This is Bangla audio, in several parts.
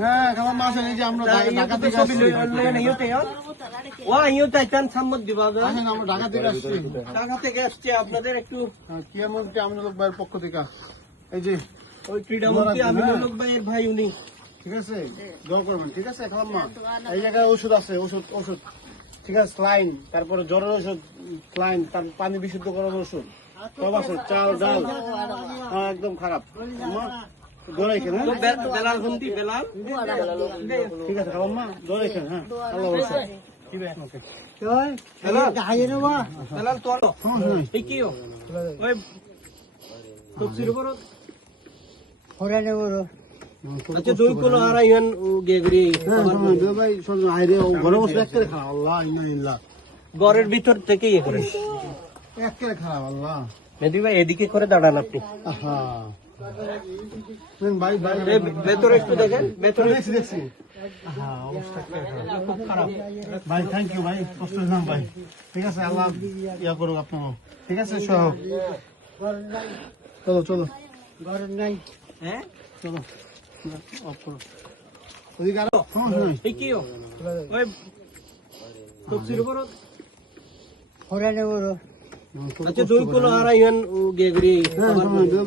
হ্যাঁ কেমন মাছ এই যে আমরা ঢাকা থেকে আসছি। আসেন আমরা ঢাকা থেকে আসছি। ঢাকা থেকে আসছে আপনাদের একটু ক্রীড়ামন্ত্রী আমিনুল হক ভাইয়ের পক্ষ থেকে এই যে ওই ক্রীড়ামন্ত্রী আমিনুল হক ভাইয়ের ভাই উনি, ঠিক আছে দোয়া করবেন, ঠিক আছে খালাম্মা। এই জায়গায় ওষুধ আছে, ওষুধ ঠিক আছে, স্লাইন, তারপরে জ্বরের ওষুধ স্লাইন, তার পানি বিশুদ্ধ করার ওষুধ সব আছে, চাল ডাল একদম খারাপ। দৌড়াই খেন, হ্যাঁ বেলাল হুন্দি বেলাল, ঠিক আছে খালাম্মা দৌড়াই খেন, হ্যাঁ আল্লাহ ভরসা। বেলাল তোর এই কি ওই তফসির উপর আচ্ছা দুই কোন আর ইহান গেগরি ভাই সব আইরে ঘরে বসে একেবারে খারাপ, আল্লাহ ইন্নালিল্লাহ। ঘরের ভিতর থেকে ইয়ে করে একেবারে খারাপ আল্লাহ। মেহেদি ভাই এদিকে করে দাঁড়ান আপনি, ভাই ভাই ভেতরে একটু দেখেন, ভেতরে দেখছি খুব খারাপ। ভাই থ্যাংক ইউ ভাই, কষ্ট নাম ভাই, ঠিক আছে আল্লাহ ইয়া করুক আপনার, ঠিক আছে সহ চলো চলো ঘরের নাই, হ্যাঁ চলো অফ করো ওদিকে আরো এই কি ওই তফসির উপর আচ্ছা দুই কোন আর ইহান গেগরি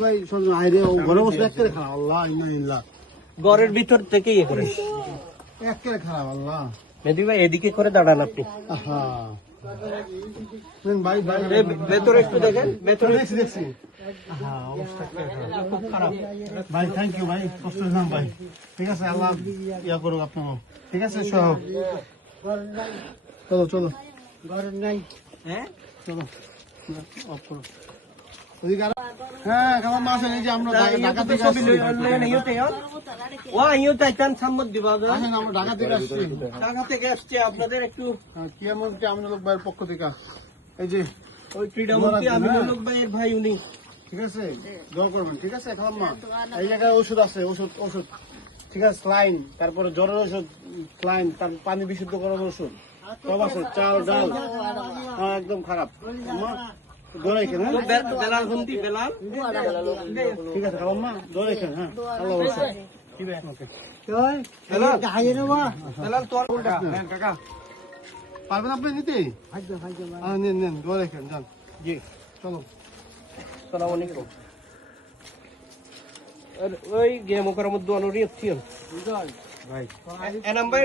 ভাই সব আইরে ঘরে বসে একেবারে খারাপ, আল্লাহ ইন্নালিল্লাহ। ঘরের ভিতর থেকে ইয়ে করে একেবারে খারাপ আল্লাহ। মেহেদি ভাই এদিকে করে দাঁড়ান আপনি, ভাই ভাই ভেতরে একটু দেখেন, ভেতরে দেখছি খুব খারাপ। ভাই থ্যাংক ইউ ভাই, কষ্ট নাম ভাই, ঠিক আছে আল্লাহ ইয়া করুক আপনার, ঠিক আছে সহ চলো চলো ঘরের নাই, হ্যাঁ চলো অফ করো ওদিকে আরো হ্যাঁ কেমন মাছ এই যে আমরা ঢাকা থেকে আসছি। আসেন আমরা ঢাকা থেকে আসছি। ঢাকা থেকে আসছে আপনাদের একটু ক্রীড়ামন্ত্রী আমিনুল হক ভাইয়ের পক্ষ থেকে এই যে ওই ক্রীড়ামন্ত্রী আমিনুল হক ভাইয়ের ভাই উনি, ঠিক আছে দোয়া করবেন, ঠিক আছে খালাম্মা। এই জায়গায় ওষুধ আছে, ওষুধ ঠিক আছে, স্লাইন, তারপরে জ্বরের ওষুধ স্লাইন, তার পানি বিশুদ্ধ করার ওষুধ সব আছে, চাল ডাল একদম খারাপ। দৌড়াই খেন, হ্যাঁ বেলাল হুন্দি বেলাল, ঠিক আছে খালাম্মা দৌড়াই খেন, হ্যাঁ আল্লাহ ভরসা। বেলাল তোর উল্টা কাকা পারবেন আপনি নিতে? নেন নেন দৌড়াই খেন, যান জি চলো। সালাম আলাইকুম। ওই গেম করার মধ্যে অনুরোধ ভাই এ নাম্বার